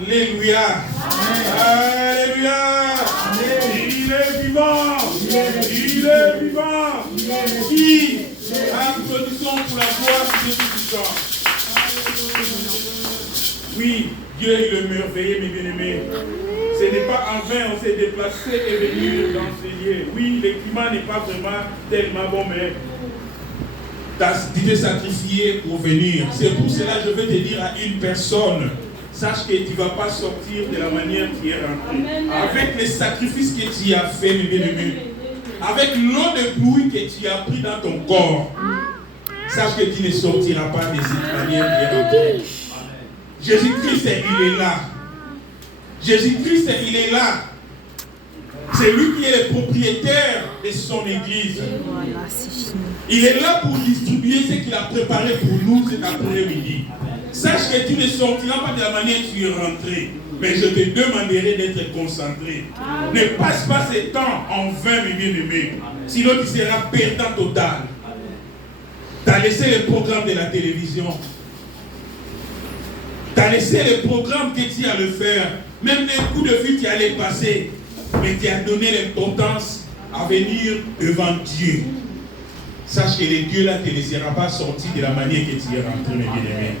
Alléluia. Alléluia. Il est vivant. Il est vivant. Qui applaudissons pour la gloire de Dieu Tout-Puissant. Oui, Dieu est le merveilleux, mes bien-aimés. Ce n'est pas en vain, on s'est déplacé et venu dans ces lieux. Oui, le climat n'est pas vraiment tellement bon, mais tu t'es sacrifié pour venir. C'est pour cela que je veux te dire à une personne, sache que tu ne vas pas sortir de la manière qui est rentrée. Avec les sacrifices que tu as fait, mes bien-aimés, avec l'eau de pluie que tu as pris dans ton corps, sache que tu ne sortiras pas de cette manière qui est rentrée. Jésus-Christ, il est là. Jésus-Christ, il est là. C'est lui qui est le propriétaire de son église. Il est là pour distribuer ce qu'il a préparé pour nous cet après-midi. Sache que tu ne sortiras pas de la manière que tu es rentré. Mais je te demanderai d'être concentré. Ne passe pas ce temps en vain, mes bien-aimés. Sinon, tu seras perdant total. Tu as laissé le programme de la télévision. Tu as laissé le programme que tu as le faire. Même un coup de fil, tu allais passer. Mais tu as donné l'importance à venir devant Dieu. Sache que le Dieu là ne te laissera pas sortir de la manière que tu es rentré, mes bien-aimés.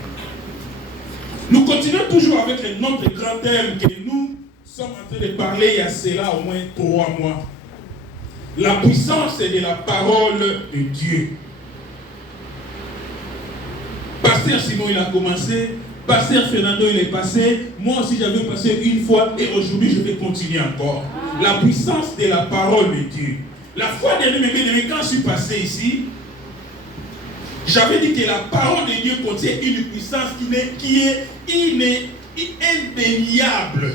Nous continuons toujours avec notre grand thème que nous sommes en train de parler il y a cela au moins 3 mois. La puissance de la parole de Dieu. Pasteur Simon, il a commencé. Pasteur Fernando, il est passé. Moi aussi, j'avais passé une fois et aujourd'hui, je vais continuer encore. La puissance de la parole de Dieu. La fois dernière, quand je suis passé ici, j'avais dit que la parole de Dieu contient une puissance qui est indéniable.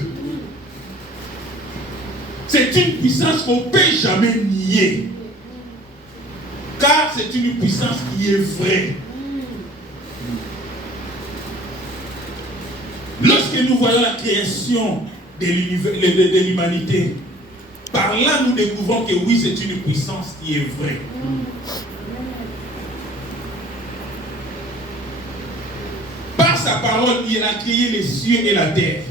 C'est une puissance qu'on ne peut jamais nier. Car c'est une puissance qui est vraie. Lorsque nous voyons la création de l'humanité, par là nous découvrons que oui, c'est une puissance qui est vraie. Par sa parole, il a créé les cieux et la terre.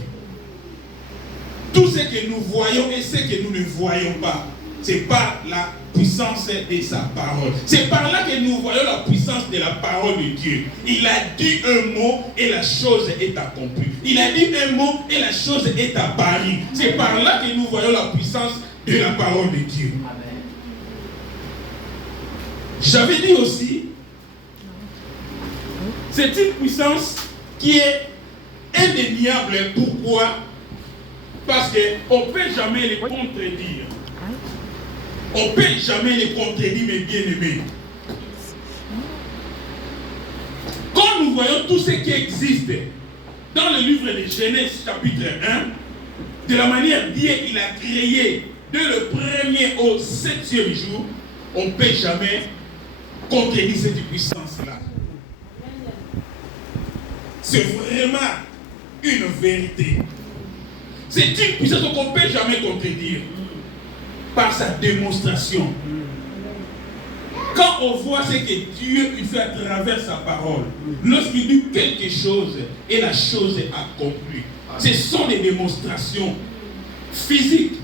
Tout ce que nous voyons et ce que nous ne voyons pas, c'est par la puissance de sa parole. C'est par là que nous voyons la puissance de la parole de Dieu. Il a dit un mot et la chose est accomplie. Il a dit un mot et la chose est apparue. C'est par là que nous voyons la puissance de la parole de Dieu. Amen. J'avais dit aussi, c'est une puissance qui est indéniable. Pourquoi? Parce qu'on ne peut jamais les contredire. On ne peut jamais les contredire, mes bien-aimés. Quand nous voyons tout ce qui existe dans le livre de Genèse, chapitre 1, de la manière Dieu il a créé de le premier au 7e jour, on ne peut jamais contredire cette puissance-là. C'est vraiment une vérité. C'est une puissance qu'on ne peut jamais contredire. Par sa démonstration. Quand on voit ce que Dieu il fait à travers sa parole, lorsqu'il dit quelque chose et la chose est accomplie, ce sont des démonstrations physiques,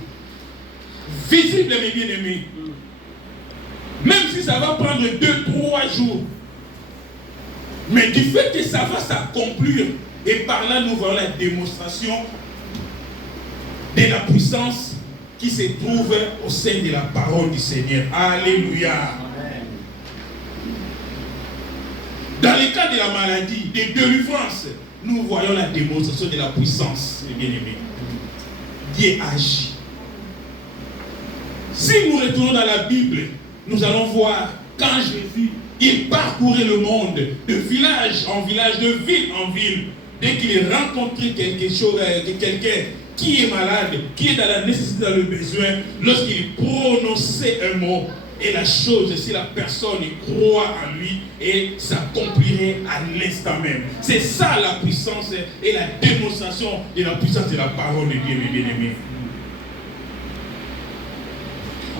visibles, mes bien-aimés. Même si ça va prendre 2-3 jours, mais du fait que ça va s'accomplir, et par là nous voyons la démonstration de la puissance qui se trouve au sein de la parole du Seigneur. Alléluia. Amen. Dans le cas de la maladie, de délivrance, nous voyons la démonstration de la puissance, mes bien-aimés. Dieu agit. Si nous retournons dans la Bible, nous allons voir quand Jésus, il parcourait le monde, de village en village, de ville en ville, dès qu'il rencontrait quelqu'un qui est malade, qui est dans la nécessité, dans le besoin, lorsqu'il prononçait un mot, et la chose, si la personne croit en lui, et s'accomplirait à l'instant même. C'est ça la puissance et la démonstration de la puissance de la parole de Dieu, mes bien-aimés.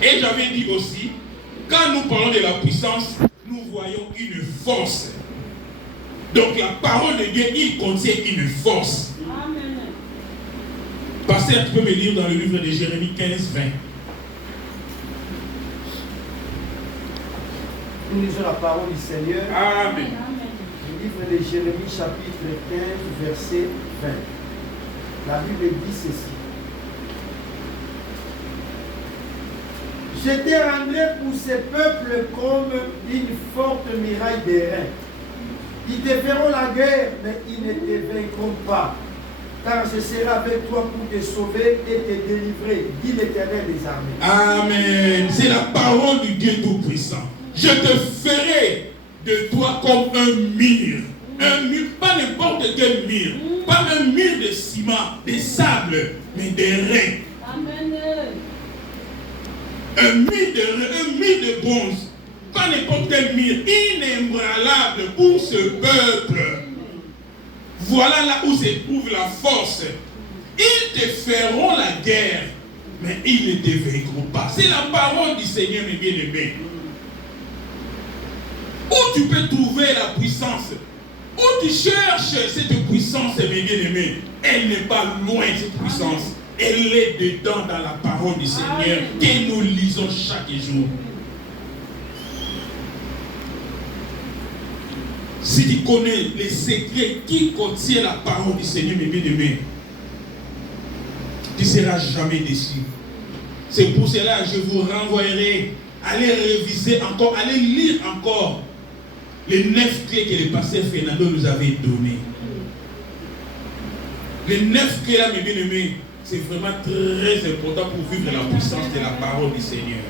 Et j'avais dit aussi, quand nous parlons de la puissance, nous voyons une force. Donc la parole de Dieu, il contient une force. Amen. Pasteur, tu peux me lire dans le livre de Jérémie 15, 20. Nous lisons la parole du Seigneur. Amen. Le livre de Jérémie, chapitre 15, verset 20. La Bible dit ceci. Je te rendrai pour ces peuples comme une forte muraille d'airain. Ils te feront la guerre, mais ils ne te vaincront pas. Car je serai avec toi pour te sauver et te délivrer, dit l'Éternel des armées. Amen. C'est la parole du Dieu Tout-Puissant. Je te ferai de toi comme un mur. Un mur, pas n'importe quel mur. Pas un mur de ciment, de sable, mais d'airain. Amen. Un mur de bronze. Pas n'importe quel mur. Inébranlable pour ce peuple. Voilà là où se trouve la force. Ils te feront la guerre, mais ils ne te vaincront pas. C'est la parole du Seigneur, mes bien-aimés. Où tu peux trouver la puissance? Où tu cherches cette puissance, mes bien-aimés? Elle n'est pas loin, cette puissance. Elle est dedans dans la parole du Seigneur que nous lisons chaque jour. Si tu connais les secrets qui contiennent la parole du Seigneur, mes bien-aimés, tu ne seras jamais déçu. C'est pour cela que je vous renvoyerai. Allez réviser encore, allez lire encore les 9 clés que le pasteur Fernando nous avait données. Les 9 clés là, mes bien-aimés, c'est vraiment très important pour vivre la puissance de la parole du Seigneur.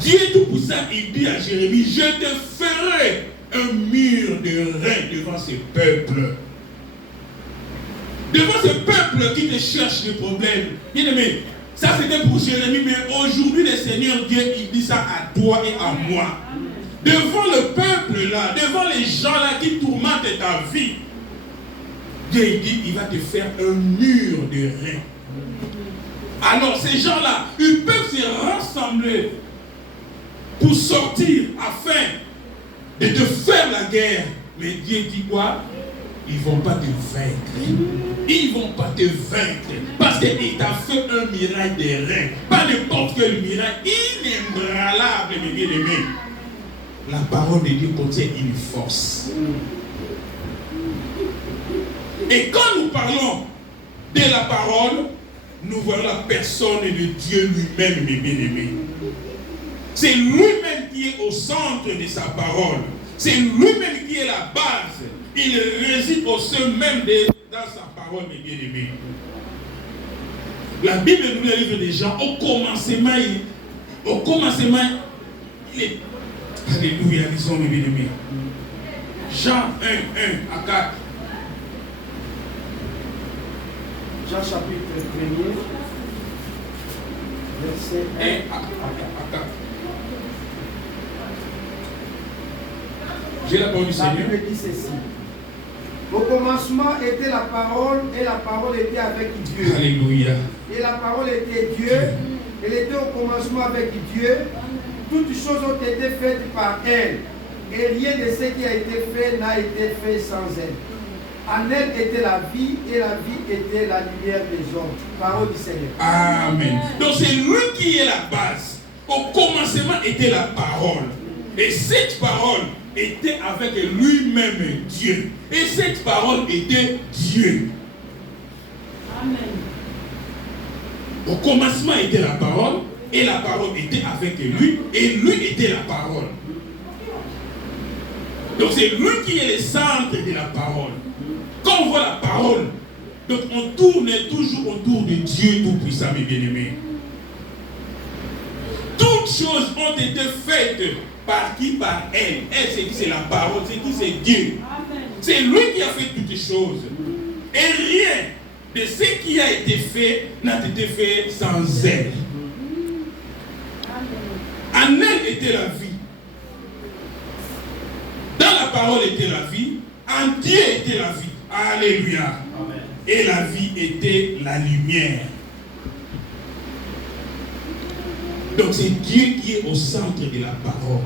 Dieu Tout-Puissant, il dit à Jérémie, je te ferai un mur de reins devant ce peuple. Devant ce peuple qui te cherche des problèmes. Bien aimé, ça c'était pour Jérémie, mais aujourd'hui le Seigneur Dieu, il dit ça à toi et à moi. Devant le peuple là, devant les gens là qui tourmentent ta vie, Dieu il dit, il va te faire un mur de reins. Alors ces gens là, ils peuvent se rassembler pour sortir afin de te faire la guerre. Mais Dieu dit quoi? Ils ne vont pas te vaincre. Ils ne vont pas te vaincre. Parce qu'il t'a fait un miracle de reins. Pas n'importe quel miracle. Inébranlable, mes bien-aimés. La parole de Dieu contient une force. Et quand nous parlons de la parole, nous voyons la personne de Dieu lui-même, mes bien-aimés. C'est lui-même qui est au centre de sa parole. C'est lui-même qui est la base. Il réside au sein même dans sa parole, mes bien-aimés. La Bible nous livre des gens. Au commencement, il est... Alléluia, lisons mes bien-aimés. Jean 1, 1 à 4. Jean chapitre 1er, verset 1 à 4. J'ai la parole du Seigneur. La Bible dit ceci. Au commencement était la parole, et la parole était avec Dieu. Alléluia. Et la parole était Dieu. Elle était au commencement avec Dieu. Toutes choses ont été faites par elle. Et rien de ce qui a été fait n'a été fait sans elle. En elle était la vie, et la vie était la lumière des hommes. Parole du Seigneur. Amen. Donc c'est lui qui est la base. Au commencement était la parole. Et cette parole était avec lui-même Dieu. Et cette parole était Dieu. Amen. Au commencement était la parole, et la parole était avec lui, et lui était la parole. Donc c'est lui qui est le centre de la parole. Quand on voit la parole, donc on tourne toujours autour de Dieu Tout-Puissant, mes bien-aimés. Toutes choses ont été faites par qui? Par elle. Elle, c'est qui? C'est la parole. C'est qui? C'est Dieu. C'est lui qui a fait toutes choses. Et rien de ce qui a été fait n'a été fait sans elle. En elle était la vie. Dans la parole était la vie. En Dieu était la vie. Alléluia. Amen. Et la vie était la lumière. Donc c'est Dieu qui est au centre de la parole.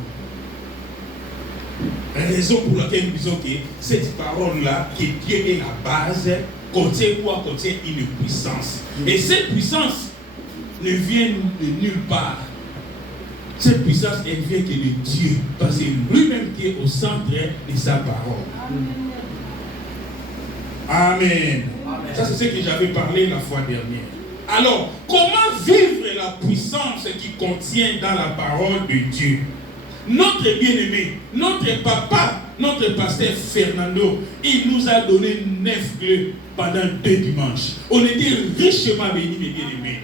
Raison pour laquelle nous disons que cette parole-là, que Dieu est la base, contient quoi? Contient une puissance. Et cette puissance ne vient de nulle part. Cette puissance, elle vient que de Dieu. Parce que lui-même qui est au centre de sa parole. Amen. Amen. Ça, c'est ce que j'avais parlé la fois dernière. Alors, comment vivre la puissance qui contient dans la parole de Dieu? Notre bien-aimé, notre papa, notre pasteur Fernando, il nous a donné 9 clés pendant 2 dimanches. On était richement bénis, mes bien-aimés.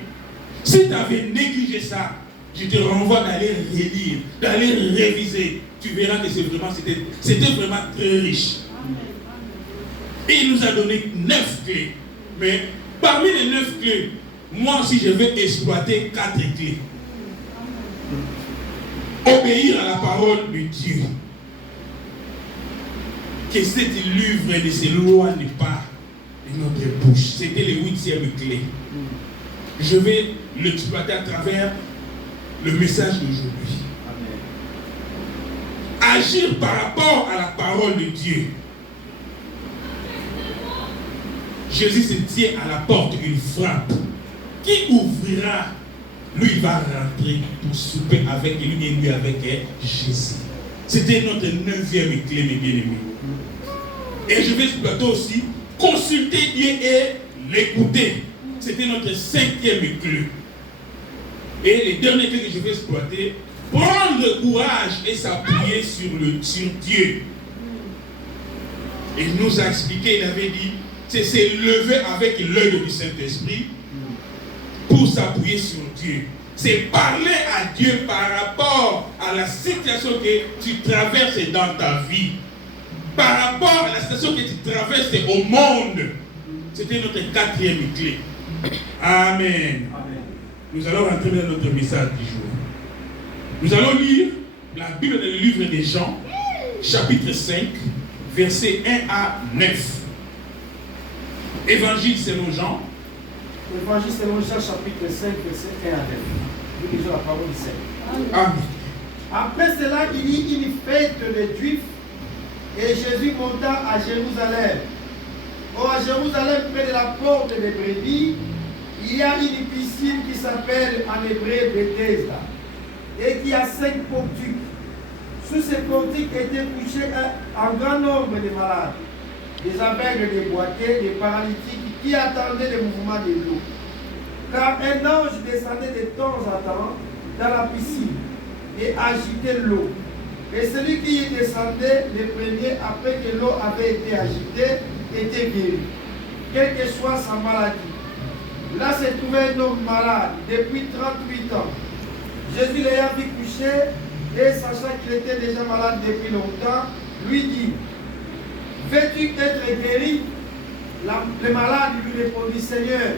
Si tu avais négligé ça, je te renvoie d'aller relire, d'aller réviser. Tu verras que c'était vraiment très riche. Et il nous a donné 9 clés. Mais parmi les 9 clés, moi aussi je vais exploiter 4 clés. Obéir à la parole de Dieu. Que cette livre de ces lois n'est pas de notre bouche. C'était le 8e clé. Je vais l'exploiter à travers le message d'aujourd'hui. Agir par rapport à la parole de Dieu. Jésus se tient à la porte, il frappe. Qui ouvrira? Lui, il va rentrer pour souper avec lui et lui avec Jésus. C'était notre 9e clé, mes bien-aimés. Et je vais exploiter aussi, consulter Dieu et l'écouter. C'était notre 5e clé. Et les derniers clés que je vais exploiter, prendre courage et s'appuyer sur Dieu. Il nous a expliqué, il avait dit, c'est se lever avec l'œil du Saint-Esprit pour s'appuyer sur Dieu. C'est parler à Dieu par rapport à la situation que tu traverses dans ta vie. Par rapport à la situation que tu traverses au monde. C'était notre 4e clé. Amen. Amen. Nous allons rentrer dans notre message du jour. Nous allons lire la Bible dans le livre de Jean, chapitre 5, versets 1 à 9. Évangile selon Jean. Évangile selon Jean, chapitre 5, verset 1 à 9. Nous lisons la parole du Seigneur. Amen. Après cela, il y eut une fête des Juifs et Jésus monta à Jérusalem. Or, à Jérusalem, près de la porte des brebis, il y a une piscine qui s'appelle en hébreu Bethesda et qui a 5 portiques. Sous ces portiques étaient couchés un grand nombre de malades, des aveugles, des boiteux, des paralytiques qui attendaient le mouvement de l'eau. Car un ange descendait de temps en temps dans la piscine et agitait l'eau. Et celui qui y descendait le premier, après que l'eau avait été agitée, était guéri, quelle que soit sa maladie. Là se trouvait un homme malade depuis 38 ans. Jésus l'ayant vu coucher et sachant qu'il était déjà malade depuis longtemps, lui dit: veux-tu être guéri? Le malade lui répondit: Seigneur,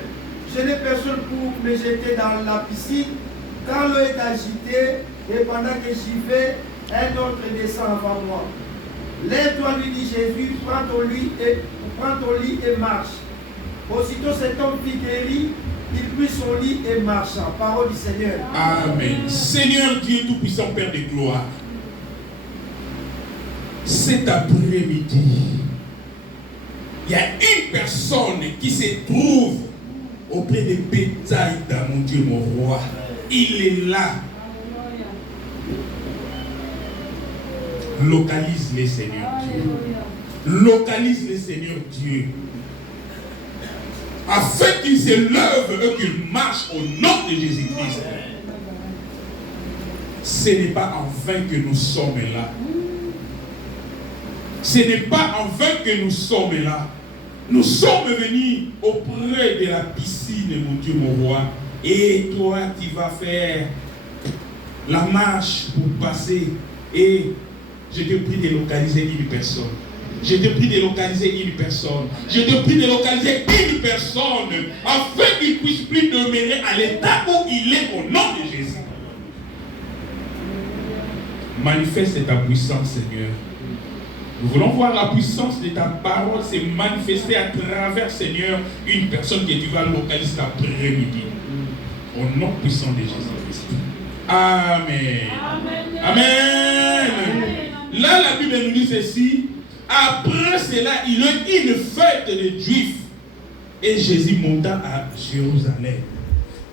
je n'ai personne pour me jeter dans la piscine quand l'eau est agitée et pendant que j'y vais, un autre descend avant moi. Lève-toi, lui dit Jésus, prends ton lit et marche. Aussitôt cet homme fut guéri, il prit son lit et marcha. Parole du Seigneur. Amen. Seigneur Dieu Tout-Puissant, Père de gloire, cet après-midi, il y a une personne qui se trouve auprès des bétails dans mon Dieu, mon roi. Il est là. Localise-les, Seigneur Dieu. Localise-les, Seigneur Dieu. Afin qu'ils se lèvent et qu'ils marchent au nom de Jésus-Christ. Ce n'est pas en vain que nous sommes là. Ce n'est pas en vain que nous sommes là. Nous sommes venus auprès de la piscine, mon Dieu, mon roi. Et toi, tu vas faire la marche pour passer. Et je te prie de localiser une personne. Je te prie de localiser une personne. Je te prie de localiser une personne afin qu'il ne puisse plus demeurer à l'état où il est au nom de Jésus. Manifeste ta puissance, Seigneur. Nous voulons voir la puissance de ta parole se manifester à travers, Seigneur, une personne que tu vas localiser cet après-midi. Au nom puissant de Jésus-Christ. Amen. Amen. Amen. Là, la Bible nous dit ceci. Après cela, il y eut une fête des Juifs. Et Jésus monta à Jérusalem.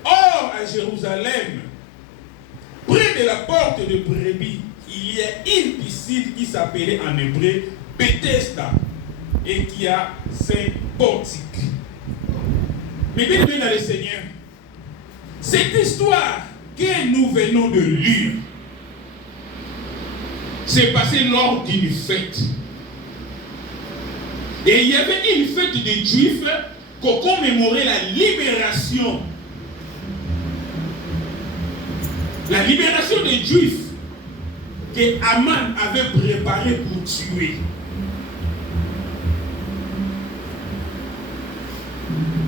Or, à Jérusalem, près de la porte de Brebis, il y a une piscine qui s'appelait en hébreu Bethesda et qui a 5 portiques. Mais bien dans le Seigneur, cette histoire que nous venons de lire s'est passée lors d'une fête. Et il y avait une fête des Juifs pour commémorer la libération. La libération des Juifs que Aman avait préparé pour tuer.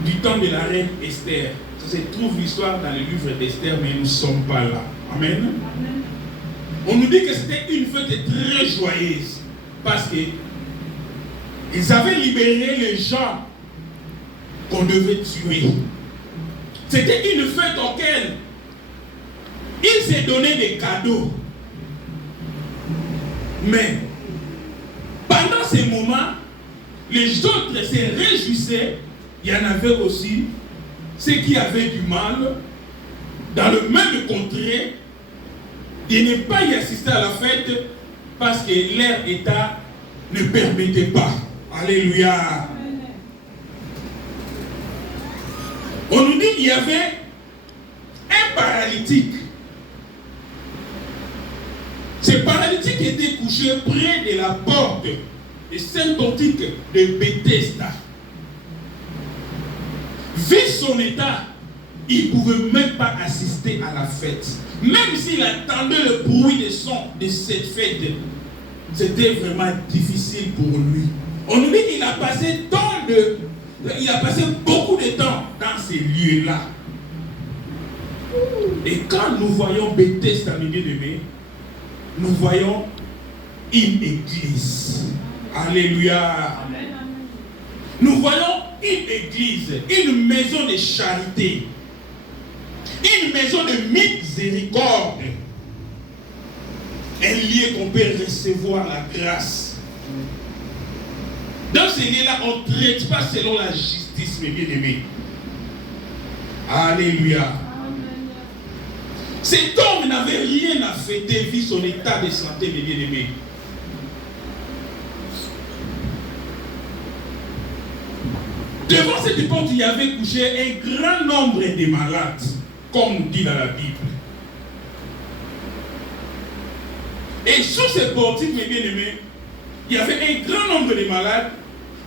Du temps de la reine Esther. Ça se trouve l'histoire dans le livre d'Esther, mais nous ne sommes pas là. Amen. Amen. On nous dit que c'était une fête très joyeuse. Parce que ils avaient libéré les gens qu'on devait tuer. C'était une fête auquel ils s'est donné des cadeaux. Mais pendant ces moments, les autres se réjouissaient. Il y en avait aussi ceux qui avaient du mal dans le même contrée de ne pas y assister à la fête parce que leur état ne permettait pas. Alléluia. On nous dit qu'il y avait un paralytique. Ce paralytique était couché près de la porte de Saint-Portique de Bethesda. Vu son état, il ne pouvait même pas assister à la fête. Même s'il attendait le bruit de son de cette fête, c'était vraiment difficile pour lui. On nous dit qu'il a passé beaucoup de temps dans ces lieux-là. Et quand nous voyons Bethesda, nous voyons une église. Alléluia. Amen. Nous voyons une église, une maison de charité, une maison de miséricorde, un lieu qu'on peut recevoir la grâce. Dans ce lieu-là, on ne traite pas selon la justice, mes bien-aimés. Alléluia. Amen. Cet homme n'avait rien à fêter vu son état de santé, mes bien-aimés. Devant cette porte, il y avait couché un grand nombre de malades, comme dit dans la Bible. Et sous ces portiques, mes bien-aimés, il y avait un grand nombre de malades.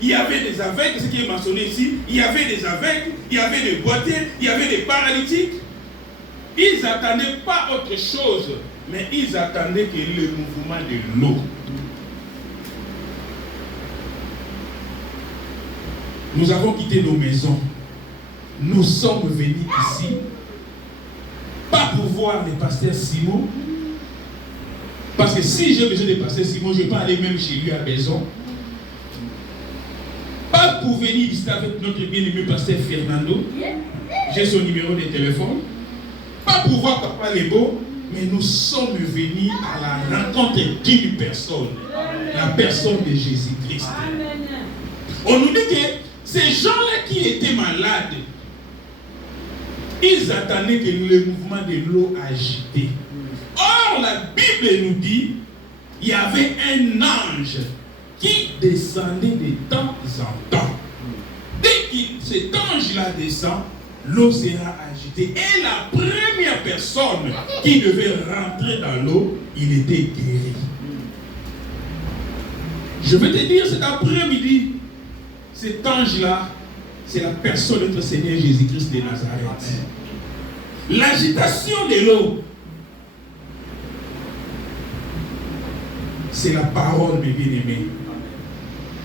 Il y avait des aveugles, ce qui est mentionné ici. Il y avait des aveugles, il y avait des boiteux, il y avait des paralytiques. Ils n'attendaient pas autre chose, mais ils attendaient que le mouvement de l'eau. Nous avons quitté nos maisons. Nous sommes venus ici, pas pour voir le pasteur Simon. Parce que si j'ai besoin de pasteur Simon, je ne vais pas aller même chez lui à la maison. Pas pour venir visiter avec notre bien-aimé pasteur Fernando. J'ai son numéro de téléphone. Pas pour voir Papa Lebo, mais nous sommes venus à la rencontre d'une personne. La personne de Jésus-Christ. On nous dit que ces gens-là qui étaient malades, ils attendaient que le mouvement de l'eau agité. Or, la Bible nous dit qu'il y avait un ange qui descendait de temps en temps. Dès que cet ange-là descend, l'eau sera agitée. Et la première personne qui devait rentrer dans l'eau, il était guéri. Je vais te dire cet après-midi, cet ange-là, c'est la personne de notre Seigneur Jésus-Christ de Nazareth. L'agitation de l'eau, c'est la parole, mes bien-aimés.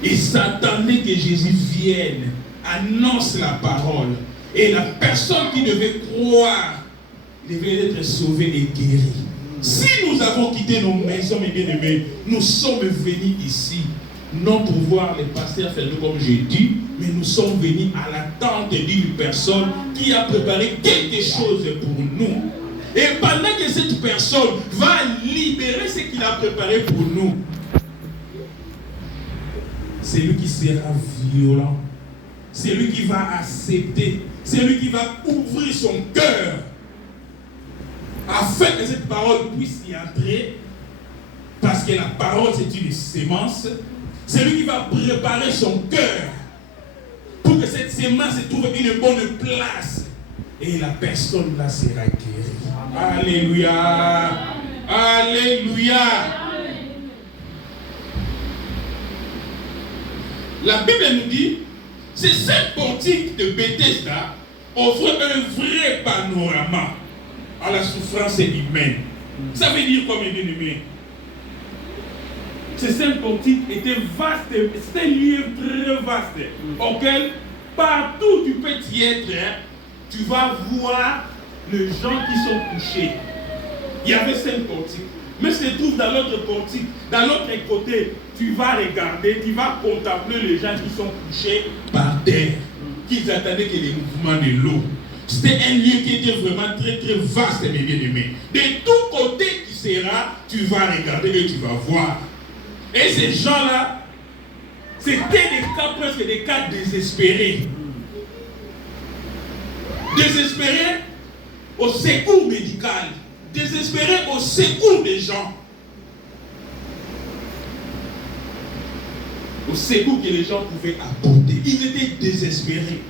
Ils s'attendaient que Jésus vienne, annonce la parole. Et la personne qui devait croire devait être sauvée et guérie. Si nous avons quitté nos maisons, mes bien-aimés, nous sommes venus ici, non pour voir les pasteurs faire comme j'ai dit, mais nous sommes venus à l'attente d'une personne qui a préparé quelque chose pour nous. Et pendant que cette personne va libérer ce qu'il a préparé pour nous, c'est lui qui sera violent. C'est lui qui va accepter. C'est lui qui va ouvrir son cœur afin que cette parole puisse y entrer. Parce que la parole, c'est une sémence. C'est lui qui va préparer son cœur pour que cette sémence trouve une bonne place. Et la personne là sera guérie. Alléluia. Alléluia. La Bible nous dit, c'est cette portique de Bethesda offre un vrai panorama à la souffrance humaine. Ça veut dire quoi, mes bien-aimés? Ces cinq portiques étaient vastes, c'était un lieu très vaste, auquel partout tu peux y être, tu vas voir les gens qui sont couchés. Il y avait cinq portiques. Mais se trouve dans l'autre portique, dans l'autre côté, tu vas regarder, tu vas contempler les gens qui sont couchés par terre, qui attendaient que les mouvements de l'eau. C'était un lieu qui était vraiment très très vaste, mes bien-aimés. De tous côtés qui sera, tu vas regarder et tu vas voir. Et ces gens-là, c'était des cas, presque des cas désespérés. Désespérés au secours médical. Désespérés au secours des gens. Au secours que les gens pouvaient apporter. Ils étaient désespérés.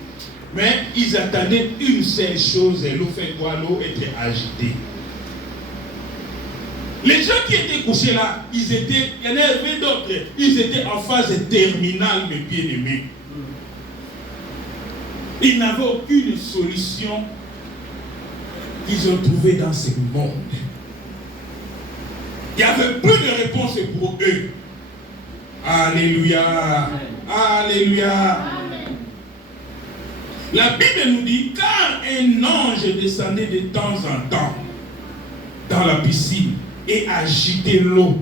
Mais ils attendaient une seule chose, l'eau fait quoi? L'eau était agitée. Les gens qui étaient couchés là, il y en avait d'autres, ils étaient en phase terminale, mes bien-aimés. Ils n'avaient aucune solution qu'ils ont trouvée dans ce monde. Il n'y avait plus de réponse pour eux. Alléluia. Alléluia. Amen. La Bible nous dit, car un ange descendait de temps en temps dans la piscine et agitait l'eau.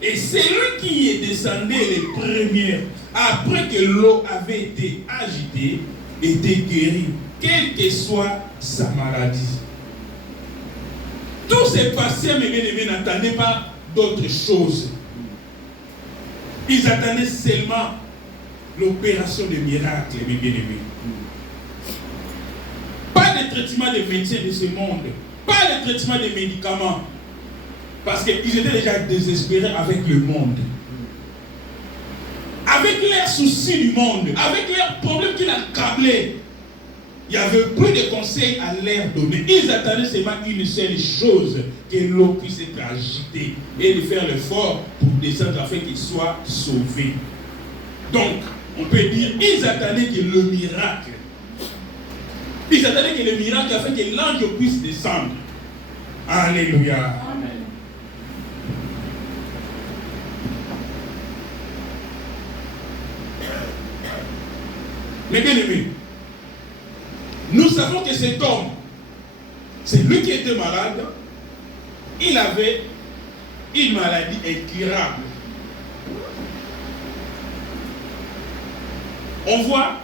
Et celui qui est descendu les premiers, après que l'eau avait été agitée, était guéri, quelle que soit sa maladie. Tous ces patients, mes bien-aimés, n'attendaient pas d'autre chose. Ils attendaient seulement l'opération de miracle, mes bien-aimés. Pas de traitement de médecins de ce monde, pas de traitement de médicaments. Parce qu'ils étaient déjà désespérés avec le monde. Avec leurs soucis du monde, avec leurs problèmes qui l'accablaient. Il n'y avait plus de conseils à leur donner. Ils attendaient seulement une seule chose, que l'eau puisse être agitée et de faire l'effort pour descendre afin qu'ils soient sauvés. Donc, on peut dire, ils attendaient que le miracle. Ils attendaient que le miracle afin que l'ange puisse descendre. Alléluia. Amen. Mais bien aimé, nous savons que cet homme, c'est lui qui était malade, il avait une maladie incurable. On voit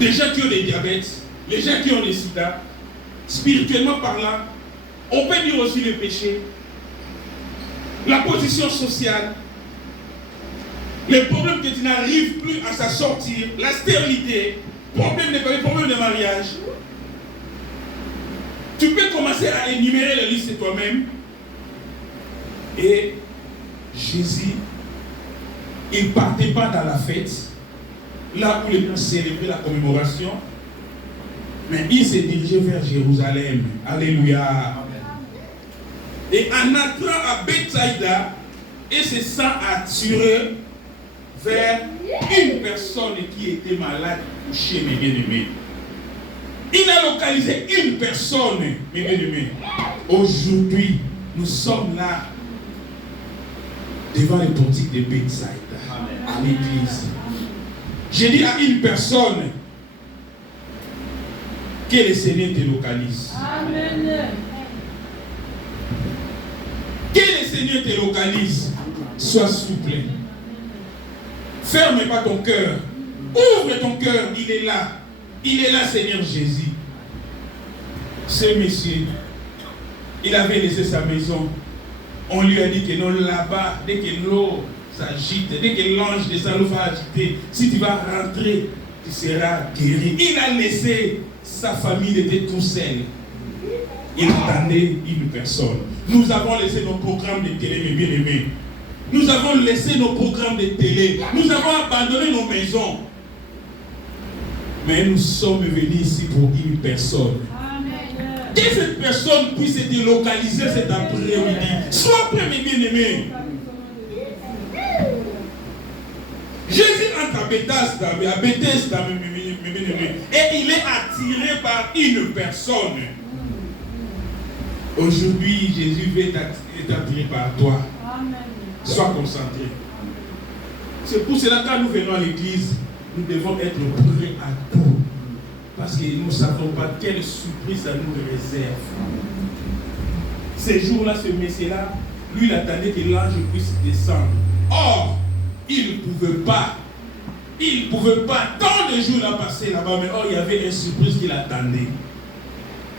des gens qui ont des diabètes, les gens qui ont des sida, spirituellement parlant, on peut dire aussi le péché, la position sociale, les problèmes que tu n'arrives plus à s'en sortir, la stérilité, problème de mariage. Tu peux commencer à énumérer la liste toi-même. Et Jésus, il ne partait pas dans la fête, là où les gens célébraient la commémoration, mais il s'est dirigé vers Jérusalem. Alléluia. Et en entrant à Bethsaïda, il se sent attiré vers une personne qui était malade, couchée, mes bien-aimés. Il a localisé une personne, mes bien-aimés. Aujourd'hui, nous sommes là, devant les portiques de Bethsaïda, à l'église. J'ai dit à une personne que le Seigneur te localise. Amen. Que le Seigneur te localise. Sois souple. Ferme pas ton cœur. Ouvre ton cœur. Il est là. Il est là, Seigneur Jésus. Ce monsieur, il avait laissé sa maison. On lui a dit que non, là-bas, dès que l'eau s'agite, dès que l'ange descend, nous va agiter, si tu vas rentrer, tu seras guéri. Il a laissé sa famille, il était tout seul. Il attendait une personne. Nous avons laissé nos programmes de télé, mes bien-aimés. Nous avons laissé nos programmes de télé. Nous avons abandonné nos maisons. Mais nous sommes venus ici pour une personne. Amen. Que cette personne puisse être localisée cet après-midi. Sois prêt, mes bien-aimés. Jésus entre à Bethesda, mes bien-aimés, et il est attiré par une personne. Aujourd'hui, Jésus veut être attiré par toi. Amen. Sois concentré. C'est pour cela que quand nous venons à l'église, nous devons être prêts à tout. Parce que nous ne savons pas quelle surprise ça nous réserve. Ces jours-là, ce Messie-là, lui, il attendait que l'ange puisse descendre. Or, il ne pouvait pas. Il ne pouvait pas. Tant de jours il a passé là-bas, mais or, il y avait une surprise qui l'attendait.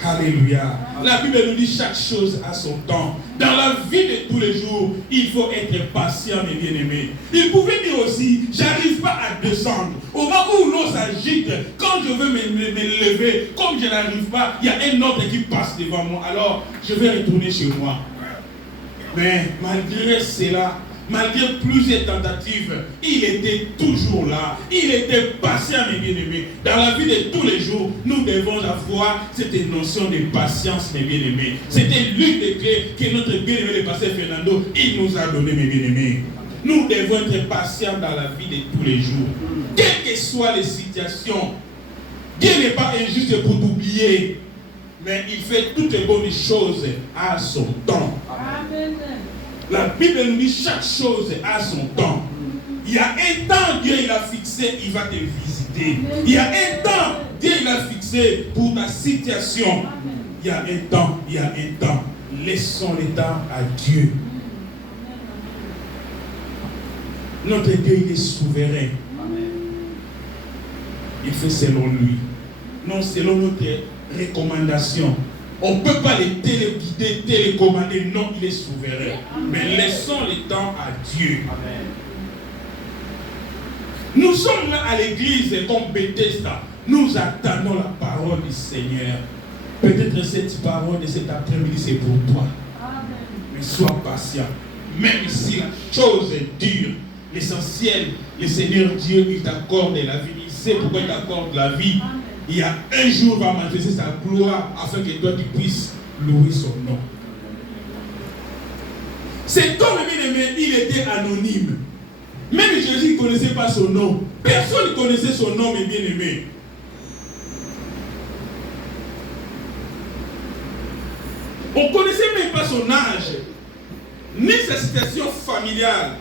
Alléluia. La Bible nous dit chaque chose à son temps. Dans la vie de tous les jours, il faut être patient, mes bien-aimés. Il pouvait dire aussi, j'arrive pas à descendre. Au moment où l'eau s'agite, quand je veux me lever, comme je n'arrive pas, il y a un autre qui passe devant moi. Alors, je vais retourner chez moi. Mais malgré cela, malgré plusieurs tentatives, il était toujours là. Il était patient, mes bien-aimés. Dans la vie de tous les jours, nous devons avoir cette notion de patience, mes bien-aimés. C'était l'une des clés que notre bien-aimé, le pasteur Fernando, il nous a donné, mes bien-aimés. Nous devons être patients dans la vie de tous les jours. Quelles que soient les situations, Dieu n'est pas injuste pour t'oublier, mais il fait toutes les bonnes choses à son temps. Amen. La Bible nous dit chaque chose à son temps. Il y a un temps, Dieu il a fixé, il va te visiter. Il y a un temps, Dieu il a fixé pour ta situation. Il y a un temps, il y a un temps. Laissons le temps à Dieu. Notre Dieu, il est souverain. Il fait selon lui. Non selon notre recommandation. On ne peut pas les téléguider, télécommander. Non, il est souverain. Mais laissons le temps à Dieu. Amen. Nous sommes là à l'église comme Bethesda. Nous attendons la parole du Seigneur. Peut-être cette parole de cet après-midi, c'est pour toi. Amen. Mais sois patient. Même si la chose est dure, l'essentiel, le Seigneur Dieu, il t'accorde la vie. Il sait pourquoi il t'accorde la vie. Amen. Il y a un jour, il va manifester sa gloire afin que toi tu puisses louer son nom. Cet homme bien-aimé, il était anonyme. Même Jésus ne connaissait pas son nom. Personne ne connaissait son nom, mes bien-aimés. On ne connaissait même pas son âge, ni sa situation familiale,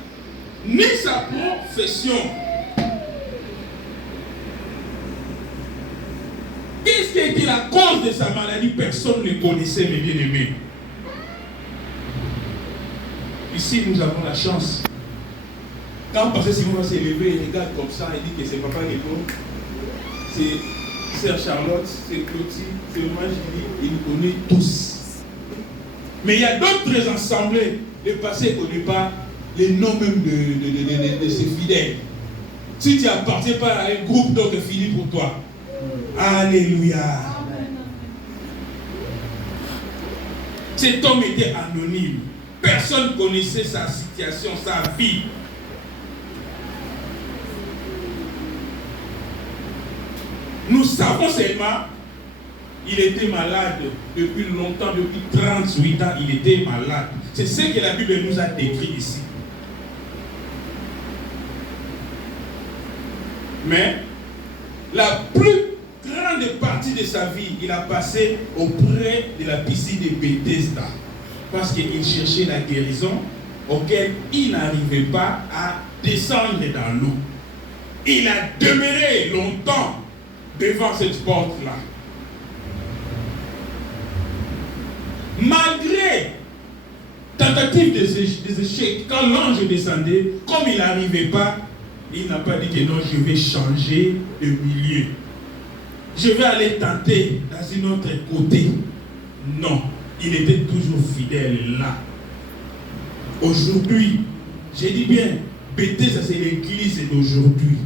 ni sa profession. Qu'est-ce qui a été la cause de sa maladie? Personne ne connaissait, mes bien-aimés. Ici, nous avons la chance. Quand Pasteur Simon va se lever, il regarde comme ça, il dit que c'est Papa Guéco, c'est Sœur Charlotte, c'est Clotilde, c'est moi Julie, il nous connaît tous. Mais il y a d'autres assemblées, le passé ne connaît pas les noms même de ses fidèles. Si tu n'appartiens pas à un groupe, donc c'est fini pour toi. Alléluia. Amen. Cet homme était anonyme. Personne ne connaissait sa situation, sa vie. Nous savons seulement il était malade depuis longtemps, depuis 38 ans, il était malade. C'est ce que la Bible nous a décrit ici. Mais la plus grande partie de sa vie, il a passé auprès de la piscine de Bethesda. Parce qu'il cherchait la guérison auquel il n'arrivait pas à descendre dans l'eau. Il a demeuré longtemps devant cette porte-là. Malgré tentative des échecs, quand l'ange descendait, comme il n'arrivait pas, il n'a pas dit que non, je vais changer de milieu. Je vais aller tenter dans un autre côté. Non, il était toujours fidèle là. Aujourd'hui, j'ai dit bien, Bethesda, c'est l'église d'aujourd'hui.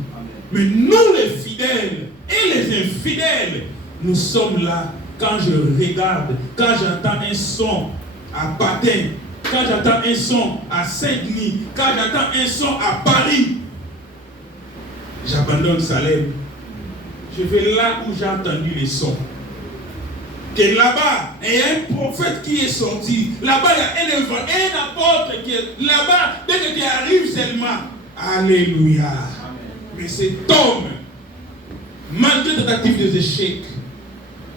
Mais nous, les fidèles et les infidèles, nous sommes là. Quand je regarde, quand j'entends un son à Patin, quand j'entends un son à Saint-Denis, quand j'entends un son à Paris, j'abandonne Salem. Je vais là où j'ai entendu les sons. Que là-bas, il y a un prophète qui est sorti. Là-bas, il y a un évangile, un apôtre qui est là-bas. Dès que tu arrives seulement, alléluia. Amen. Mais cet homme, malgré tentative des échecs,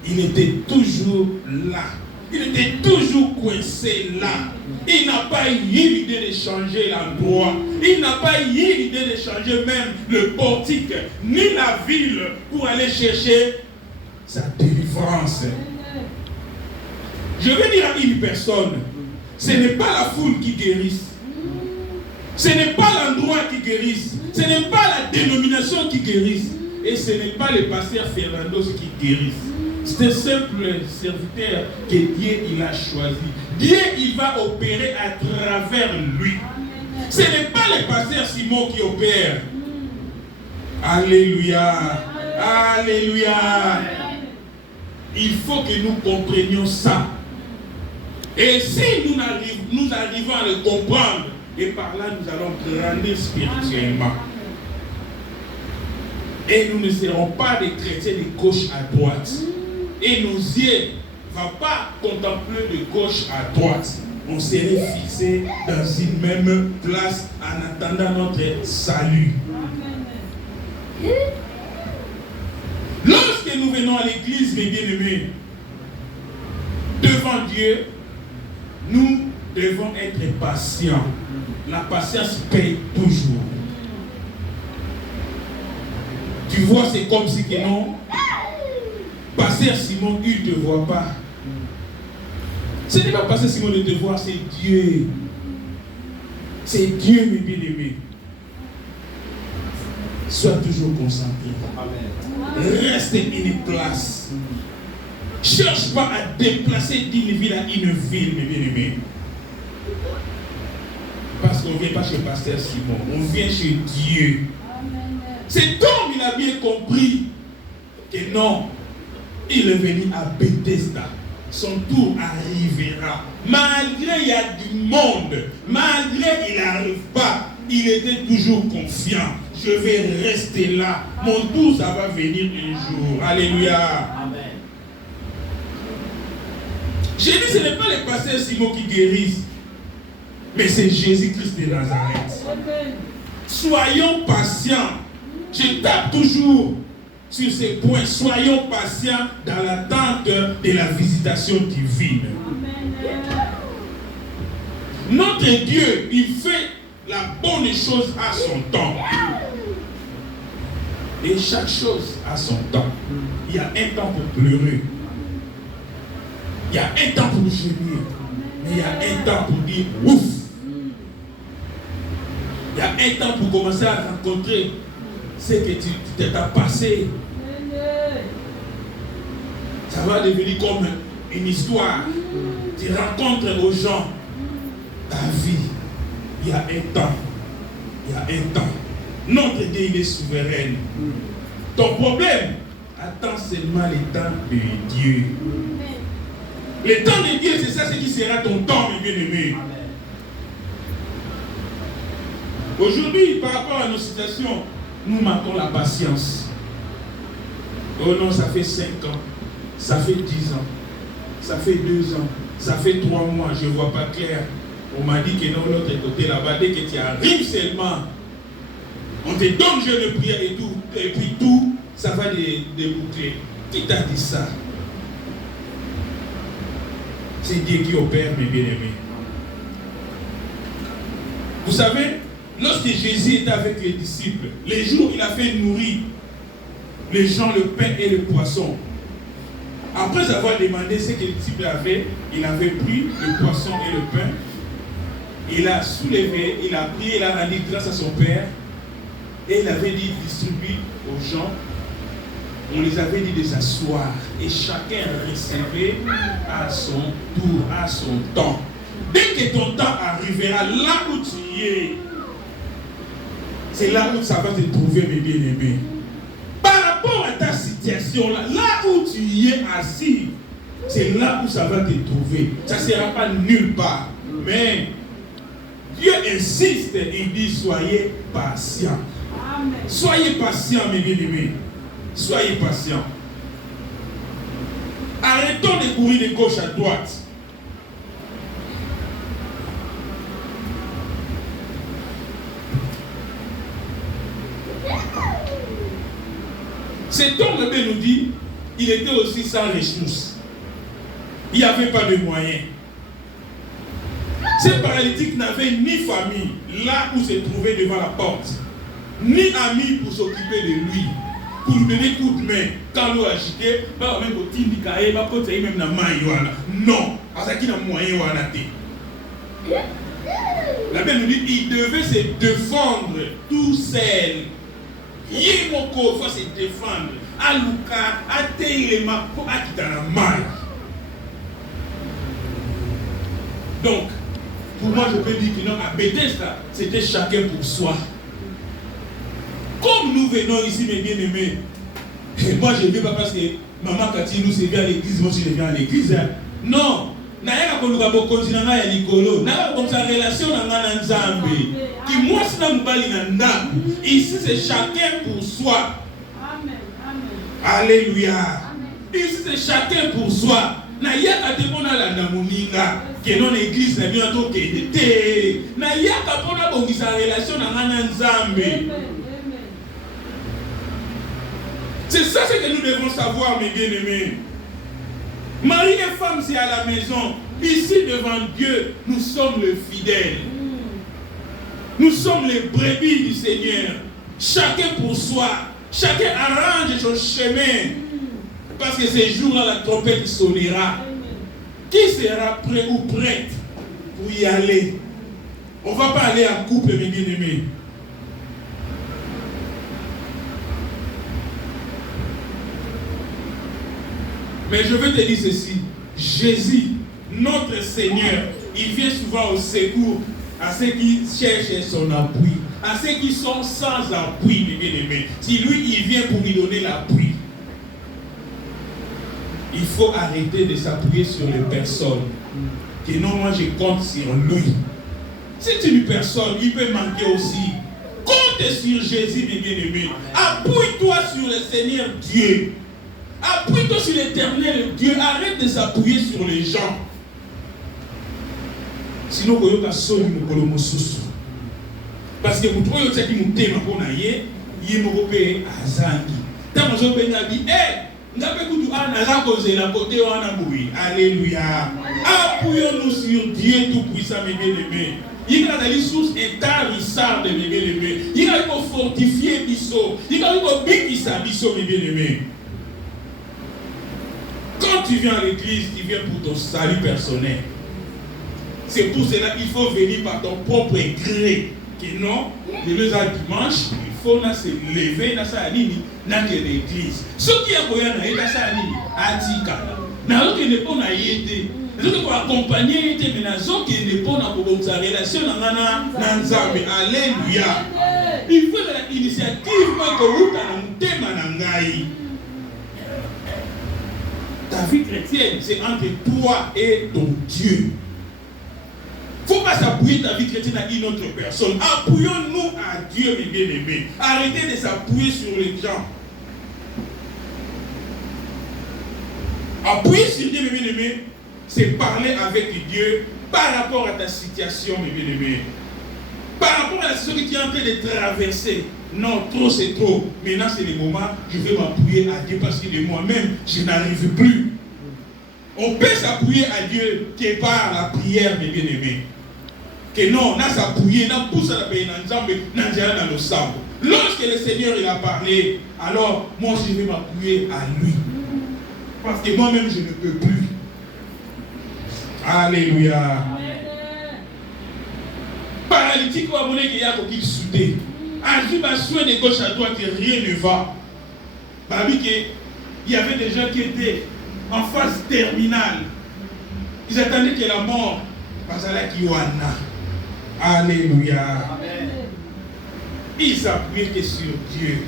il était toujours là. Il était toujours coincé là. Il n'a pas eu l'idée de changer l'endroit. Il n'a pas eu l'idée de changer même le portique, ni la ville, pour aller chercher sa délivrance. Je vais dire à une personne, ce n'est pas la foule qui guérisse. Ce n'est pas l'endroit qui guérisse. Ce n'est pas la dénomination qui guérisse. Et ce n'est pas le pasteur Fernando qui guérisse. C'est un simple serviteur que Dieu il a choisi. Dieu il va opérer à travers lui. Ce n'est pas le pasteur Simon qui opère. Alléluia. Alléluia. Il faut que nous comprenions ça. Et si nous arrivons à le comprendre, et par là nous allons grandir spirituellement. Et nous ne serons pas des chrétiens de gauche à droite. Et nos yeux ne vont pas contempler de gauche à droite. On serait fixé dans une même place en attendant notre salut. Lorsque nous venons à l'église, mes bien-aimés, devant Dieu, nous devons être patients. La patience paye toujours. Tu vois, c'est comme si que non. Pasteur Simon, il ne te voit pas. Ce n'est pas Pasteur Simon de te voir, c'est Dieu. C'est Dieu, mes bien-aimés. Sois toujours concentré. Amen. Reste une place. Cherche pas à déplacer d'une ville à une ville, mes bien-aimés. Parce qu'on ne vient pas chez Pasteur Simon, on vient chez Dieu. Amen. Cet homme, il a bien compris que non, il est venu à Bethesda. Son tour arrivera. Malgré il y a du monde, malgré il n'arrive pas, il était toujours confiant. Je vais rester là. Mon tour, ça va venir un jour. Alléluia. Amen. J'ai dit, ce n'est pas le pasteur Simon qui guérisse, mais c'est Jésus-Christ de Nazareth. Amen. Soyons patients. Je tape toujours sur ces points. Soyons patients dans l'attente de la visitation divine. Amen. Notre Dieu, il fait la bonne chose à son temps. Et chaque chose a son temps. Il y a un temps pour pleurer. Il y a un temps pour gémir. Mais il y a un temps pour dire ouf. Il y a un temps pour commencer à rencontrer ce que tu t'es passé. Ça va devenir comme une histoire. Tu rencontres aux gens ta vie. Il y a un temps. Il y a un temps. Notre Dieu, il est souverain. Ton problème, attends seulement le temps de Dieu. Le temps de Dieu, c'est ça ce qui sera ton temps, mes bien-aimés. Aujourd'hui, par rapport à nos situations, nous manquons la patience. Oh non, ça fait 5 ans, ça fait 10 ans, ça fait 2 ans, ça fait 3 mois, je ne vois pas clair. On m'a dit que non, l'autre côté là-bas, dès que tu arrives seulement, on te donne jeu de prière et tout, et puis tout, ça va déboucler. Qui t'a dit ça? C'est Dieu qui opère, mes bien-aimés. Vous savez, lorsque Jésus était avec les disciples, les jours où il a fait nourrir les gens le pain et le poisson, après avoir demandé ce que les disciples avaient, il avait pris le poisson et le pain, il a soulevé, il a prié, il a rendu grâce à son Père, et il avait dit distribuer aux gens. On les avait dit de s'asseoir et chacun recevait à son tour, à son temps. Dès que ton temps arrivera là où tu es, C'est là où ça va te trouver, mes bien-aimés. Par rapport à ta situation, là où tu y es assis, c'est là où ça va te trouver. Ça ne sera pas nulle part. Mais Dieu insiste, il dit soyez patients. Soyez patients, mes bien-aimés. Soyez patients. Arrêtons de courir de gauche à droite. Cet homme nous dit, il était aussi sans ressources. Il n'y avait pas de moyens. Ce paralytique n'avait ni famille là où se trouvait devant la porte, ni amis pour s'occuper de lui, pour lui donner coup de main. Quand l'eau agitait, non, parce qu'il a moyen. La Bible nous dit il devait se défendre tout seul. Il faut se défendre. Aluka, Atelema, pour Akitana mal. Donc, pour moi, je peux dire que non, à Bethesda, c'était chacun pour soi. Comme nous venons ici, mes bien-aimés, moi je ne vais pas parce que maman Cathy nous s'est bien à l'église, moi je viens à l'église. Hein. Non, je ne vais pas continuer à l'école. Je ne vais pas comme sa relation avec Nzambe. Qui moi, si je suis là, ici c'est chacun pour soi. Amen. Alléluia. Amen. Ici c'est chacun pour soi. Na yaka te pona la namuninga que non église na bien to ke te na yaka pona bongisa relation na ngana Nzambe. C'est ça ce que nous devons savoir, mes bien-aimés. Mari et femme c'est à la maison. Ici devant Dieu, nous sommes les fidèles. Nous sommes les brebis du Seigneur. Chacun pour soi. Chacun arrange son chemin. Parce que ces jours-là, la trompette sonnera. Qui sera prêt ou prête pour y aller? On ne va pas aller en couple, mes bien-aimés. Mais je veux te dire ceci. Jésus, notre Seigneur, il vient souvent au secours à ceux qui cherchent son appui, à ceux qui sont sans appui, mes bien-aimés. Si lui, il vient pour lui donner l'appui, il faut arrêter de s'appuyer sur les personnes. Que non, moi je compte sur lui. C'est une personne, il peut manquer aussi. Compte sur Jésus, mes bien-aimés. Appuie-toi sur le Seigneur Dieu. Appuie-toi sur l'éternel Dieu. Arrête de s'appuyer sur les gens. Sinon, il y a des choses. Parce que vous trouvez que vous avez un peu de alléluia. Appuyons-nous sur Dieu tout-puissant, mes bien-aimés. Il y a des sources intarissables, mes bien-aimés. Il y a des fortifier biso. Il y a des bikisa biso, mes bien-aimés. Quand tu viens à l'église, tu viens pour ton salut personnel. C'est pour cela qu'il faut venir par ton propre gré. Que non, le dimanche, il faut se lever dans l'église. Ce qui est pour ne pas aider. Nous devons accompagner mais nous qui ne pas sa relation alléluia. Il faut de l'initiative que ta vie chrétienne, c'est entre toi et ton Dieu. Il ne faut pas s'appuyer ta vie chrétienne à une autre personne. Appuyons-nous à Dieu, mes bien-aimés. Arrêtez de s'appuyer sur les gens. Appuyer sur Dieu, mes bien-aimés, c'est parler avec Dieu par rapport à ta situation, mes bien-aimés. Par rapport à la situation que tu es en train de traverser. Non, trop c'est trop. Maintenant, c'est le moment, je vais m'appuyer à Dieu parce que de moi-même, je n'arrive plus. On peut s'appuyer à Dieu que par la prière, mes bien-aimés. Que non, on a s'appuyer, on a poussé à la paix dans le sable. Lorsque le Seigneur il a parlé, alors moi je vais m'appuyer à lui. Parce que moi-même je ne peux plus. Alléluia. Paralytique ou abonné qu'il y a qu'il soudé. Agir ma soin de gauche à droite et rien ne va. Il y avait des gens qui étaient en phase terminale. Ils attendaient que la mort passe à la Kiwana. Alléluia. Amen. il s'appuie que sur Dieu.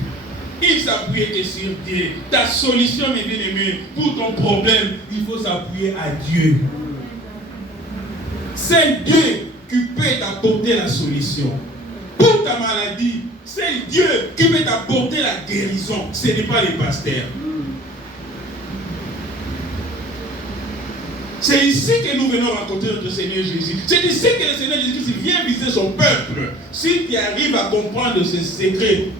Il s'appuie que sur Dieu. Ta solution, mes bien-aimés, pour ton problème, il faut s'appuyer à Dieu. C'est Dieu qui peut t'apporter la solution. Pour ta maladie, c'est Dieu qui peut t'apporter la guérison. Ce n'est pas les pasteurs. C'est ici que nous venons rencontrer notre Seigneur Jésus. C'est ici que le Seigneur Jésus vient visiter son peuple. Si tu arrives à comprendre ce secret,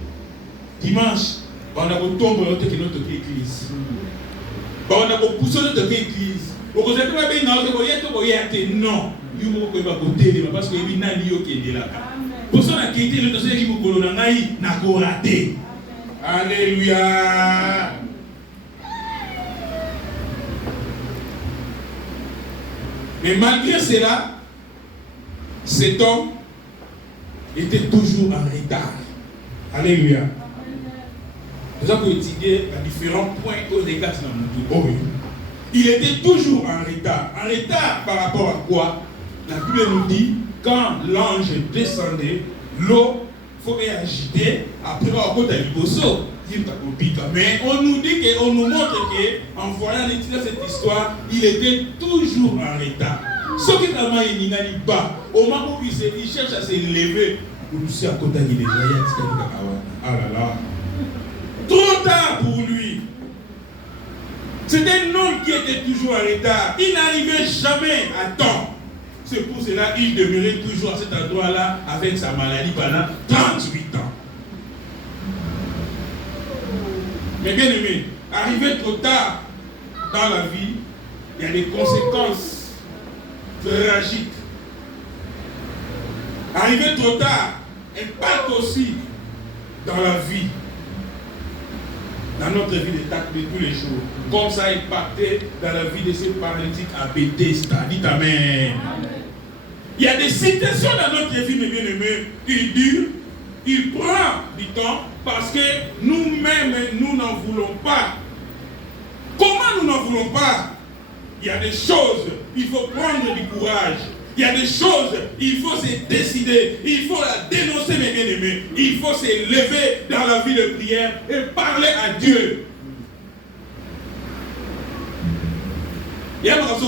dimanche, on a tomber dans notre église. On a poussé notre église. On a dit non. Parce que pour ça, on a quitté notre Seigneur raté. Alléluia. Mais malgré cela, cet homme était toujours en retard. Alléluia. Nous avons étudié à différents points au regard de notre vie. Il était toujours en retard. En retard par rapport à quoi? La Bible nous dit, quand l'ange descendait, l'eau faut agiter après avoir côté Liboso. Mais on nous dit que, on nous montre qu'en voyant l'étude de cette histoire, il était toujours en retard. Ce qui il n'y a pas. Au moment où il cherche à s'élever, vous à côté de ah là là. Trop tard pour lui. C'était un homme qui était toujours en retard. Il n'arrivait jamais à temps. C'est pour cela qu'il demeurait toujours à cet endroit-là avec sa maladie pendant 38 ans. Mais bien aimé, arriver trop tard dans la vie, il y a des conséquences tragiques. Arriver trop tard impacte aussi dans la vie, dans notre vie de tous les jours. Comme ça a impacté dans la vie de ces paralytiques à Bethesda. Dites Amen. Il y a des situations dans notre vie, mes bien-aimés, qui durent, il prend du temps parce que nous-mêmes, nous n'en voulons pas. Comment nous n'en voulons pas? Il y a des choses, il faut prendre du courage. Il y a des choses, il faut se décider, il faut la dénoncer, mes bien-aimés. Il faut se lever dans la vie de prière et parler à Dieu. Il y a des choses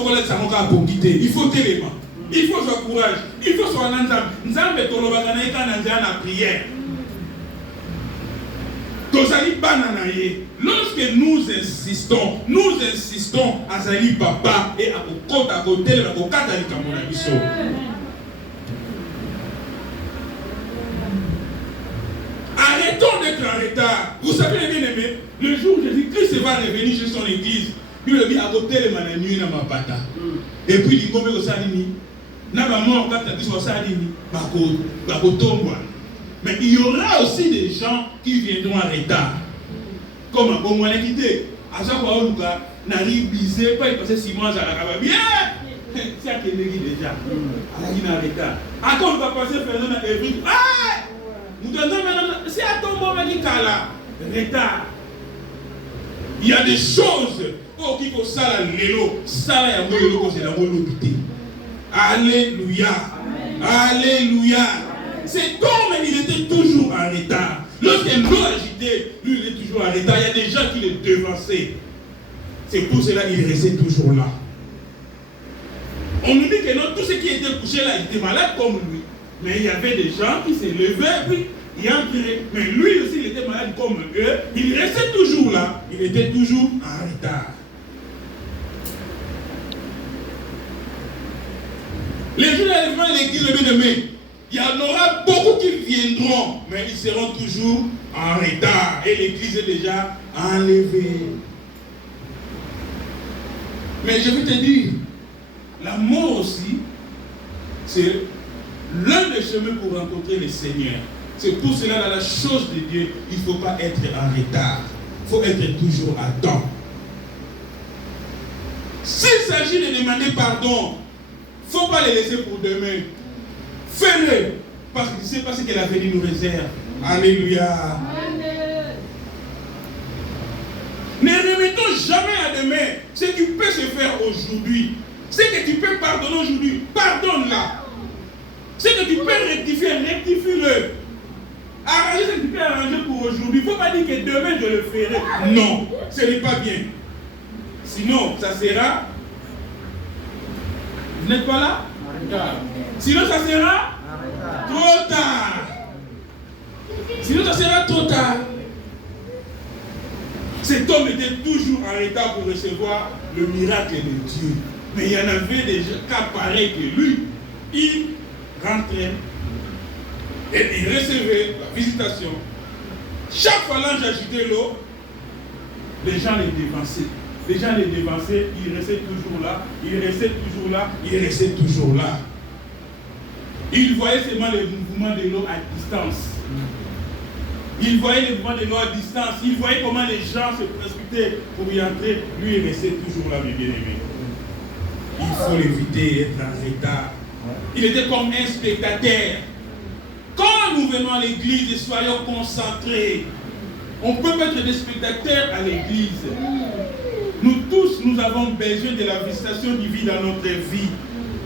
il faut télément. Il faut ce courage. Il faut son ensemble. Nous avons la prière. Lorsque nous insistons à Zali Papa et à côté de la arrêtons d'être en retard. Vous savez, les bien-aimés, le jour où Jésus-Christ va revenir chez son église, il lui dit à côté de ma nuit dans ma bata. Et puis il dit comment ça dit n'a pas mort quand tu as ça dit mais il y aura aussi des gens qui viendront en retard. Comme un bon moyen d'idée. À chaque fois où on arrive bisé, pas y passer 6 mois à la cabane. Bien! C'est à quel déjà. Il est en retard. Encore on va passer Fernand à Évry. Ah! Nous donnons maintenant. C'est à ton moment qui est là. Retard. Il y a des choses. Oh, qui faut ça là, l'élo. Ça là, il y a un l'élo que c'est la volonté. Alléluia. Alléluia. Cet homme, il était toujours en retard. Lorsqu'il l'eau agitait, lui, il est toujours en retard. Il y a des gens qui le devançaient. C'est pour cela qu'il restait toujours là. On nous dit que non, tous ceux qui étaient couchés là, ils étaient malades comme lui. Mais il y avait des gens qui se levaient, puis ils entraient. Mais lui aussi, il était malade comme eux. Il restait toujours là. Il était toujours en retard. Les jours d'enlèvement de l'église de bien-aimé, il y en aura beaucoup qui viendront, mais ils seront toujours en retard. Et l'église est déjà enlevée. Mais je vais te dire, la mort aussi, c'est l'un des chemins pour rencontrer le Seigneur. C'est pour cela, dans la chose de Dieu, il ne faut pas être en retard. Il faut être toujours à temps. S'il s'agit de demander pardon, il ne faut pas les laisser pour demain. Fais-le, parce que c'est pas ce que l'avenir nous réserve. Alléluia. Amen. Ne remettons jamais à demain ce qui peut se faire aujourd'hui. Ce que tu peux pardonner aujourd'hui, pardonne-la. Ce que tu peux rectifier, rectifie-le. Arranger ce qui peut arranger pour aujourd'hui. Il ne faut pas dire que demain je le ferai. Non, ce n'est pas bien. Sinon, ça sera... Vous n'êtes pas là? Sinon, ça sera trop tard. Sinon, ça sera trop tard. Cet homme était toujours en retard pour recevoir le miracle de Dieu. Mais il y en avait des cas pareils que lui. Il rentrait et il recevait la visitation. Chaque fois l'ange agitait l'eau, les gens les dévançaient. Les gens les dévançaient, ils restaient toujours là, ils restaient toujours là, ils restaient toujours là. Il voyait seulement les mouvements de l'eau à distance. Il voyait les mouvements de l'eau à distance. Il voyait comment les gens se précipitaient pour y entrer. Lui, il restait toujours là, mes bien-aimés. Il faut l'éviter, être en retard. Il était comme un spectateur. Quand nous venons à l'église, soyons concentrés. On peut être des spectateurs à l'église. Nous tous, nous avons besoin de la visitation divine dans notre vie.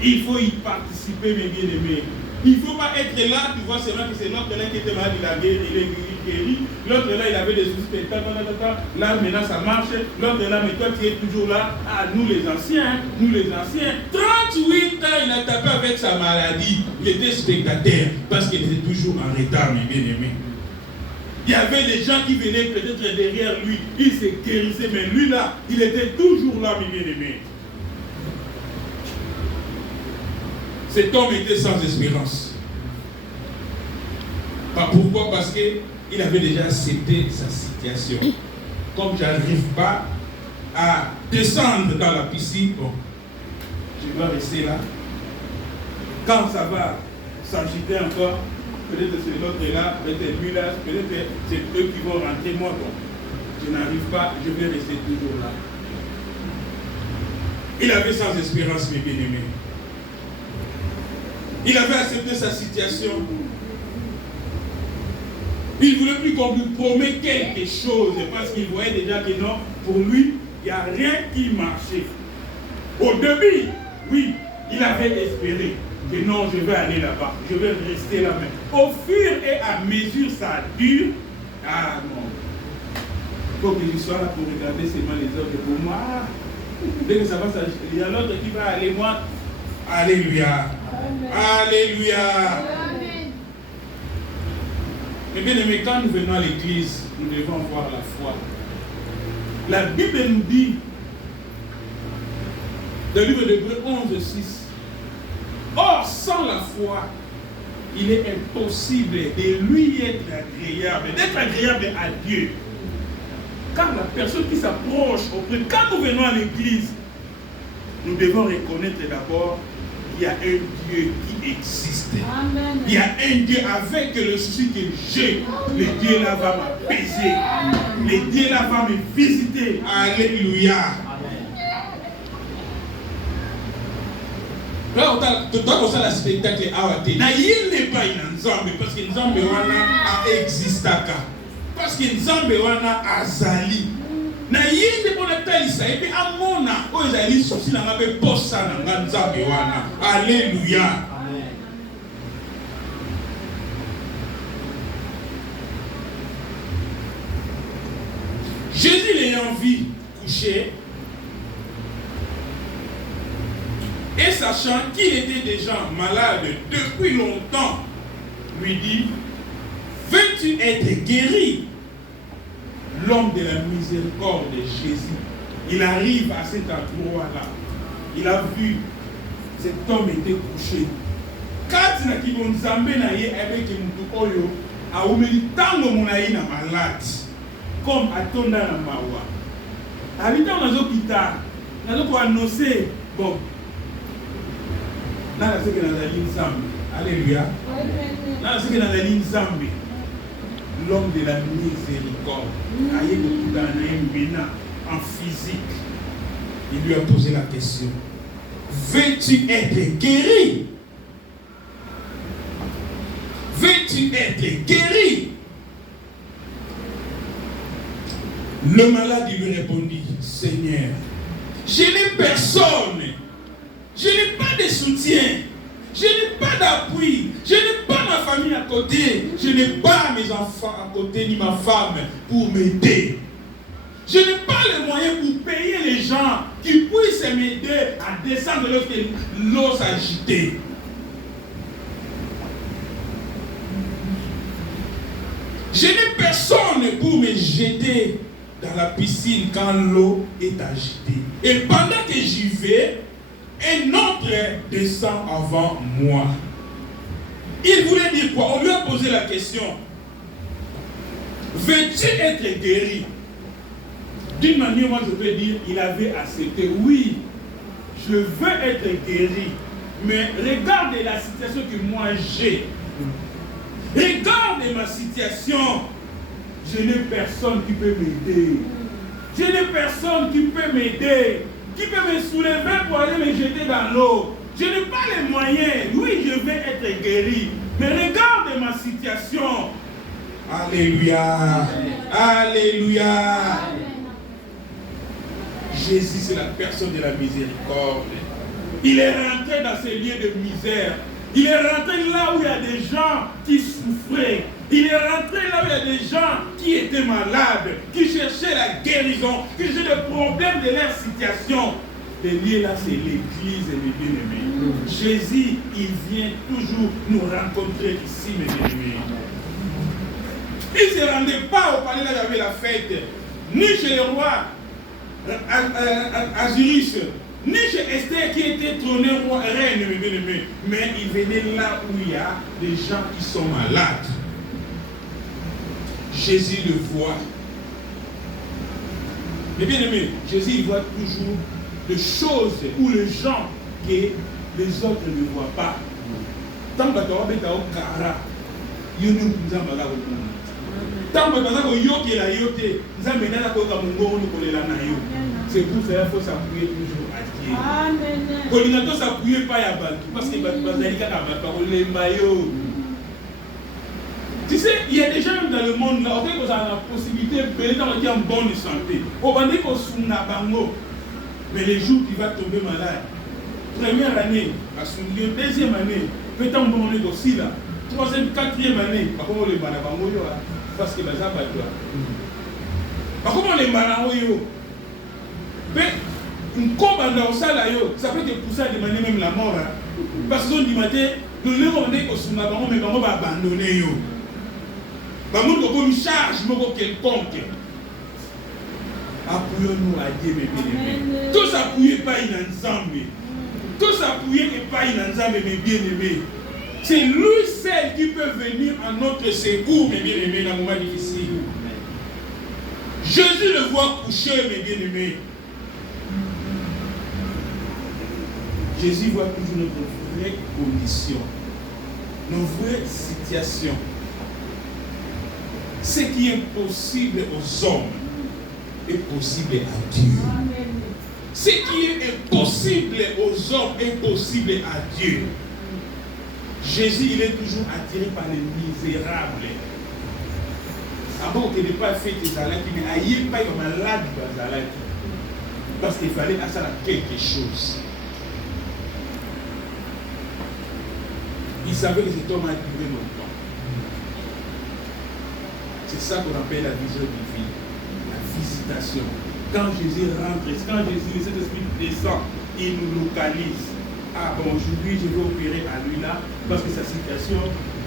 Il faut y participer, mes bien-aimés. Il ne faut pas être là, tu vois seulement que c'est l'autre là qui était malade, il a guéri, il est guéri. L'autre là, il avait des soucis, là maintenant ça marche. L'autre là, mais toi tu es toujours là. Ah, nous les anciens. 38 ans, il a tapé avec sa maladie. Il était spectateur parce qu'il était toujours en retard, mes bien-aimés. Il y avait des gens qui venaient peut-être derrière lui, il se guérissait, mais lui là, il était toujours là, mes bien-aimés. Cet homme était sans espérance. Pourquoi? Parce qu'il avait déjà accepté sa situation. Comme je n'arrive pas à descendre dans la piscine, bon, je dois rester là. Quand ça va s'agiter encore, peut-être c'est l'autre là, peut-être lui là, peut-être c'est eux qui vont rentrer, moi, bon, je n'arrive pas, je vais rester toujours là. Il avait sans espérance, mes bien-aimés. Il avait accepté sa situation. Il ne voulait plus qu'on lui promette quelque chose parce qu'il voyait déjà que non, pour lui, il n'y a rien qui marchait. Au début, oui, il avait espéré que non, je vais aller là-bas, je vais rester là. Mais au fur et à mesure, ça dure. Ah non. Il faut que je sois là pour regarder seulement les autres. Pour moi, dès que ça va s'agir, il y a l'autre qui va aller, moi. Alléluia. Amen. Alléluia. Amen. Mais bien aimé, quand nous venons à l'église, nous devons voir la foi. La Bible nous dit, dans le livre d'Hébreux 11:6, or sans la foi, il est impossible de lui être agréable, d'être agréable à Dieu. Car la personne qui s'approche auprès, quand nous venons à l'église, nous devons reconnaître d'abord qu'il y a un Dieu qui existe. Amen. Il y a un Dieu avec le souci que j'ai. Le Dieu là va m'apaiser. Le Dieu là va me visiter. Alléluia. Là, tu dois penser à la spectacle à Wate. Na il n'est pas une Nzambe parce que Nzambe wana a existaka. Parce que Nzambe wana azali. Na yende pona talisa epe amona o ezali souci na ngabe posa na Nzambe wana. Alléluia. Amen. Jésus l'ayant vu couché et sachant qu'il était déjà malade depuis longtemps, lui dit, veux-tu être guéri? L'homme de la miséricorde de Jésus, il arrive à cet endroit-là. Il a vu cet homme était couché. Quand na kibonzambe na ye avec mutu oyo, a umeli tango munayi na malade, comme atonda na mawa. Habita nazo kita, nazo ko annoncer, bon. Nana seke nazali Nzambe. Alléluia. Nana seke nazali Nzambe. L'homme de la miséricorde. Aïe en physique. Il lui a posé la question. Veux-tu être guéri? Veux-tu être guéri? Le malade lui répondit, Seigneur, je n'ai personne. Je n'ai pas de soutien. Je n'ai pas d'appui. Je n'ai pas ma famille à côté. Je n'ai pas mes enfants à côté, ni ma femme pour m'aider. Je n'ai pas les moyens pour payer les gens qui puissent m'aider à descendre lorsque l'eau s'agitait. Je n'ai personne pour me jeter dans la piscine quand l'eau est agitée. Et pendant que j'y vais, un autre descend avant moi. Il voulait dire quoi? On lui a posé la question. Veux-tu être guéri? D'une manière, moi je peux dire, il avait accepté. Oui, je veux être guéri. Mais regarde la situation que moi j'ai. Regarde ma situation. Je n'ai personne qui peut m'aider. Je n'ai personne qui peut m'aider. Qui peut me soulever pour aller me jeter dans l'eau. Je n'ai pas les moyens. Oui, je vais être guéri. Mais regarde ma situation. Alléluia. Alléluia. Jésus, c'est la personne de la miséricorde. Il est rentré dans ces lieux de misère. Il est rentré là où il y a des gens qui souffraient. Il est rentré là où il y a des gens qui étaient malades, qui cherchaient la guérison, qui cherchaient des problèmes de leur situation. Les lieux là, c'est l'église, mes bien-aimés. Jésus, il vient toujours nous rencontrer ici, mes bien-aimés. Il ne se rendait pas au palais là où il y avait la fête, ni chez le roi Azurus, ni chez Esther qui était trônée roi, reine, mes bien-aimés. Mais il venait là où il y a des gens qui sont malades. Jésus le voit. Mais bien aimé, Jésus il voit toujours des choses ou les gens que les autres ne voient pas. Tant que tu as un cara, il y a un peu tant que tu as un yoke la yoke, c'est pour faire faut s'appuyer toujours à Dieu. Amen. Quand il ne s'appuie pas à Bantu, parce que les maillots. Tu sais, il y a des gens dans le monde là, on a la possibilité de payer dans en bonne santé. On va dire qu'on s'en a bango. Mais les jours qui va tomber malade, première année, deuxième année, peut-être on est aussi là. Troisième, quatrième année, comment les malades parce que les gens battent. Comment les malades mais une combe dans ça là, ça peut te pousser à demander même la mort. Parce qu'ils ont dit matin, nous ne devons pas qu'on s'en a bango, mais on va abandonner. Nous avons une charge quelconque. Appuyons-nous à Dieu, mes bien-aimés. Tous appuyés pas ensemble. Tous appuyés pas ensemble, mes bien-aimés. C'est lui seul qui peut venir à notre secours, mes bien-aimés, dans un moment difficile. Jésus le voit coucher, mes bien-aimés. Jésus voit toujours notre vraie condition, nos vraies situations. Ce qui est possible aux hommes est possible à Dieu. Ce qui est possible aux hommes est possible à Dieu. Jésus, il est toujours attiré par les misérables. Avant qu'il n'ait pas fait des alaki, mais aïe pas comme malade dans alaki. Parce qu'il fallait à ça quelque chose. Il savait que cet homme a duré longtemps. C'est ça qu'on appelle la vision divine, la visitation. Quand Jésus rentre, quand Jésus, le Saint-Esprit descend, il nous localise. Ah bon, aujourd'hui je vais opérer à lui là, parce que sa situation,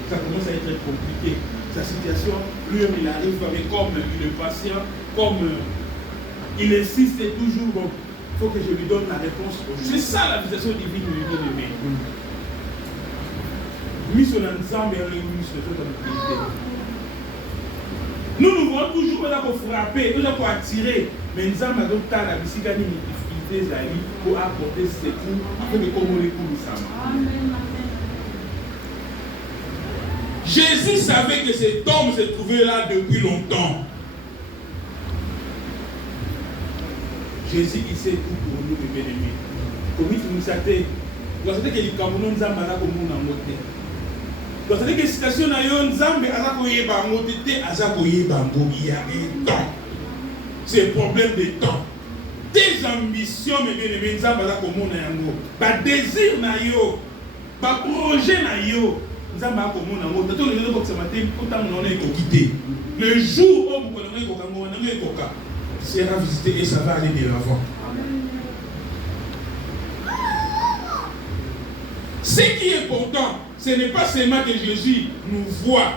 ça commence à être compliqué. Sa situation, lui il arrive, mais comme il est patient, comme il insiste toujours, bon, il faut que je lui donne la réponse. C'est ça la visitation divine, bien aimé. Mission ensemble et mission nous nous voyons toujours pour frapper, pour attirer, mais nous avons donc la difficulté pour apporter secours afin de communiquer ensemble. Jésus savait que cet homme se trouvait là depuis longtemps. Jésus, il sait tout pour nous, mes bien-aimés. Comme il nous savait, vous savez que les Camerounais nous ont comme nous en moté. Vous savez que la situation a eu Nzambe azakoyeba ngotete azakoyeba il y a un temps. C'est un problème de temps. Tes ambitions, mes bien-aimés, Nzambe azakomona yango. Ba désir na yo, ba projet na yo, nous avons commun en mode. Tout le monde ce matin, autant on est quitté. Le jour où vous connaissez Koka, sera visité et ça va aller de l'avant. Ce qui est important, ce n'est pas seulement que Jésus nous voit,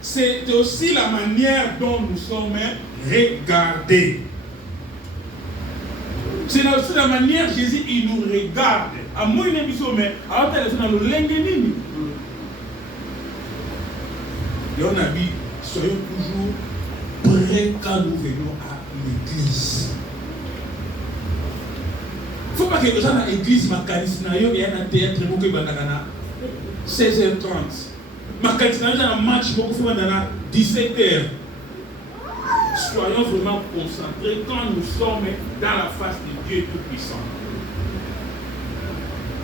c'est aussi la manière dont nous sommes regardés. C'est aussi la manière dont Jésus il nous regarde. À moi, il est mais à l'autre, il est dans le linguenini. Et on a dit, soyons toujours prêts quand nous venons à l'église. Il ne faut pas que les gens dans l'église, il y a un théâtre, 16h30. Il y a un match, 17h. Soyons vraiment concentrés quand nous sommes dans la face de Dieu Tout-Puissant.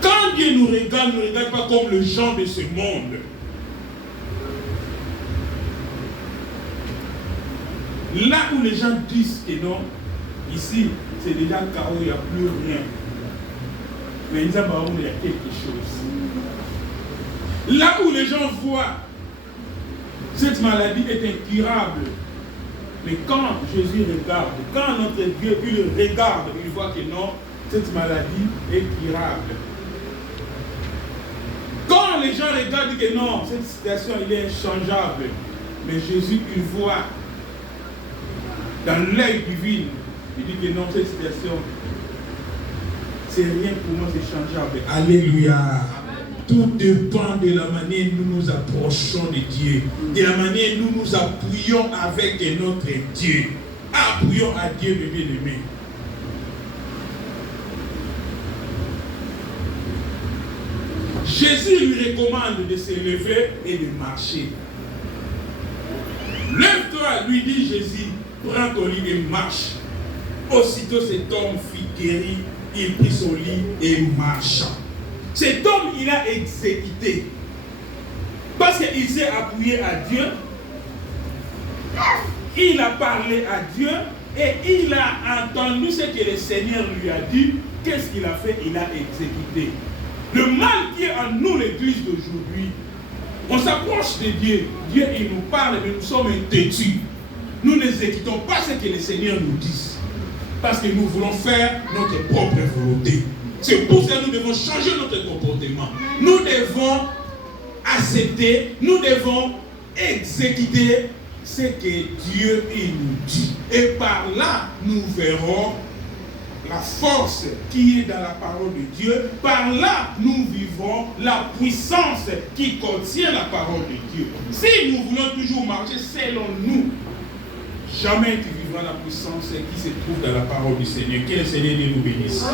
Quand Dieu nous regarde, ne regarde pas comme les gens de ce monde. Là où les gens disent que non, ici, c'est déjà chaos, il n'y a plus rien. Mais il y a quelque chose. Là où les gens voient cette maladie est incurable. Mais quand Jésus regarde, quand notre Dieu il regarde, il voit que non, cette maladie est curable. Quand les gens regardent, ils disent que non, cette situation elle est inchangeable. Mais Jésus, il voit dans l'œil divin, il dit que non, cette situation, c'est rien pour moi, c'est changeable. Alléluia. Tout dépend de la manière dont nous nous approchons de Dieu, de la manière dont nous nous appuyons avec notre Dieu. Appuyons à Dieu, mes bien-aimés. Jésus lui recommande de se lever et de marcher. Lève-toi, lui dit Jésus, prends ton lit et marche. Aussitôt cet homme fut guéri, il prit son lit et marcha. Cet homme, il a exécuté. Parce qu'il s'est appuyé à Dieu. Il a parlé à Dieu. Et il a entendu ce que le Seigneur lui a dit. Qu'est-ce qu'il a fait? Il a exécuté. Le mal qui est en nous, l'église d'aujourd'hui, on s'approche de Dieu. Dieu, il nous parle, mais nous sommes têtus. Nous n'exécutons pas ce que le Seigneur nous dit. Parce que nous voulons faire notre propre volonté. C'est pour ça que nous devons changer notre comportement. Nous devons accepter, nous devons exécuter ce que Dieu nous dit. Et par là, nous verrons la force qui est dans la parole de Dieu. Par là, nous vivrons la puissance qui contient la parole de Dieu. Si nous voulons toujours marcher selon nous, jamais tu vivras la puissance qui se trouve dans la parole du Seigneur. Que le Seigneur nous bénisse.